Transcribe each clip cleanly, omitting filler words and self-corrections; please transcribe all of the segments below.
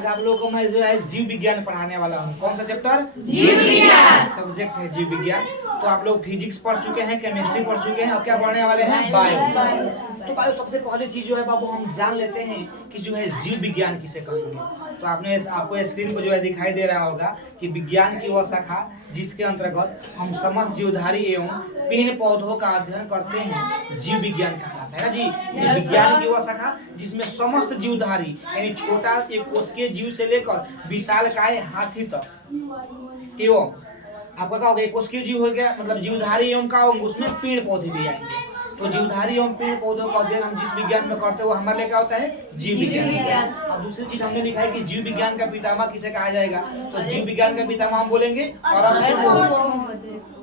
आज आप लोगों को मैं जो है जीव विज्ञान पढ़ाने वाला हूँ। कौन सा चैप्टर? जीव विज्ञान सब्जेक्ट है जीव विज्ञान। तो आप लोग फिजिक्स पढ़ चुके हैं, केमिस्ट्री पढ़ चुके हैं, अब क्या पढ़ने वाले हैं? बायो। तो बायो सबसे पहले चीज जो है बाबू हम जान लेते हैं कि जो है जीव विज्ञान किसे कहेंगे। तो आपको स्क्रीन पर जो है दिखाई दे रहा होगा कि विज्ञान की वह शाखा जिसके अंतर्गत हम समस्त जीवधारी एवं पेड़ पौधों का अध्ययन करते हैं जीव विज्ञान कहलाता है ना जी। ये विज्ञान की वह शाखा जिसमें समस्त जीवधारी यानी छोटा एक कोशिकीय जीव से लेकर विशालकाय हाथी तक एवं आपका क्या होगा, एक कोशिकीय जीव हो गया मतलब जीवधारी एवं का होंगे, उसमें पेड़ पौधे भी आएंगे। तो जीवधारी एवं पेड़ पौधों का अध्ययन हम जिस विज्ञान में करते हैं वो हमारे लिए क्या होता है? जीव विज्ञान। और दूसरी चीज हमने लिखा है कि जीव विज्ञान का पितामह किसे कहा जाएगा? तो जीव विज्ञान का पितामह हम बोलेंगे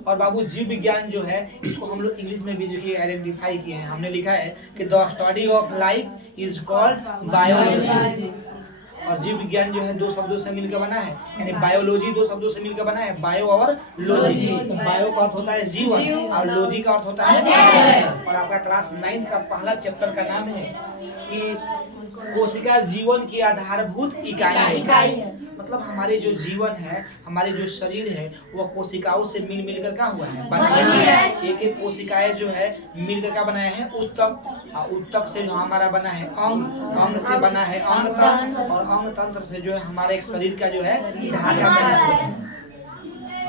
और बाबू जीव विज्ञान जो है इसको हम लोग इंग्लिश में भी देखिए आइडेंटिफाई किए हैं। हमने लिखा है कि the study of life is called biology. और जीव विज्ञान जो है दो शब्दों से मिलकर बना है, यानी बायोलॉजी दो शब्दों से मिलकर बना है, बायो और लॉजी। तो बायो का अर्थ होता है जीवन और लॉजी का अर्थ होता है। और आपका क्लास 9 का पहला चैप्टर का नाम है कि कोशिका जीवन की आधारभूत इकाई है। मतलब हमारे जो जीवन है, हमारे जो शरीर है वो कोशिकाओं से मिलकर क्या हुआ है? बना है। एक एक कोशिकाएं जो है मिलकर क्या बनाया है? उत्तक। उत्तक से जो हमारा बना है अंग, अंग से बना है अंग तंत्र, और अंग तंत्र से जो है हमारे एक शरीर का जो है ढांचा बना है।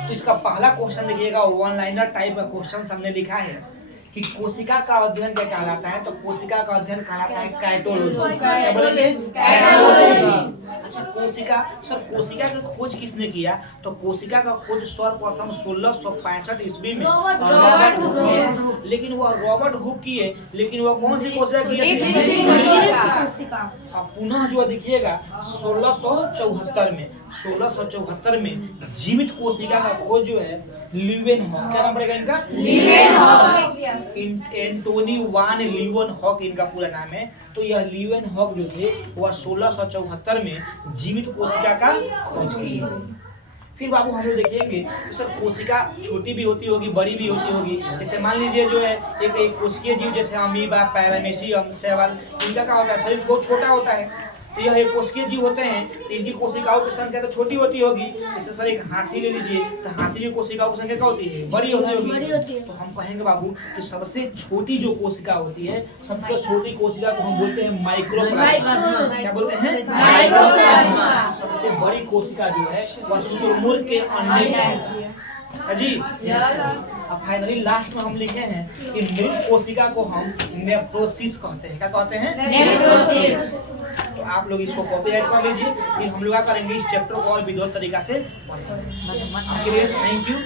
तो इसका पहला क्वेश्चन देखिएगा, वन लाइनर टाइप का क्वेश्चन हमने लिखा है कि कोशिका का अध्ययन क्या कहलाता है? तो कोशिका का अध्ययन कहलाता है काइटोलॉजी। क्या बोलेंगे? काइटोलॉजी। अच्छा कोशिका, सर कोशिका की खोज किसने किया? तो कोशिका का खोज सर्वप्रथम 1665 ईस्वी में रॉबर्ट हुक किए। लेकिन वह रॉबर्ट हुक किए, लेकिन वह कौन सी कोशिका की? अब पुनः जो देखिएगा 1674 में जीवित कोशिका का खोज जो है ल्यूवेनहॉक, क्या नाम पड़ेगा इनका? ल्यूवेनहॉक। एंटोनी वान ल्यूवेनहॉक इनका पूरा नाम है। तो यह ल्यूवेनहॉक जो थे वह 1674 में जीवित कोशिका का खोज किए। फिर बाबू हम लोग देखेंगे सर कोशिका छोटी भी होती होगी, बड़ी भी होती होगी। जैसे मान लीजिए जो है एक कोशिकीय जीव जैसे अमीबा, पैरामीशियम, शैवाल, इनका क्या होता है? शरीर बहुत छोटा होता है। तो यह एक कोशिकीय जीव होते हैं, इनकी कोशिकाओं की संख्या तो छोटी होती होगी। जैसे सर एक हाथी ले लीजिए तो हाथी की कोशिकाओं की संख्या क्या होती है? बड़ी होती है। तो हम कहेंगे बाबू कि सबसे छोटी जो कोशिका होती है, सबसे छोटी कोशिका को हम बोलते हैं माइक्रोप्लाज्मा। क्या बोलते हैं? माइक्रोप्लाज्मा। सबसे बड़ी कोशिका जो है वह शुतुरमुर्ग के अंडे में होती है जी। अब फाइनली लास्ट में हम लिखे हैं कि मृत कोशिका को हम नेफ्रोसिस कहते हैं। क्या कहते हैं? नेफ्रोसिस। तो आप लोग इसको कॉपी राइट कर लीजिए, फिर हम लोग क्या करेंगे इस चैप्टर को और विधिवत तरीका से पढ़ेंगे। आपके लिए थैंक यू।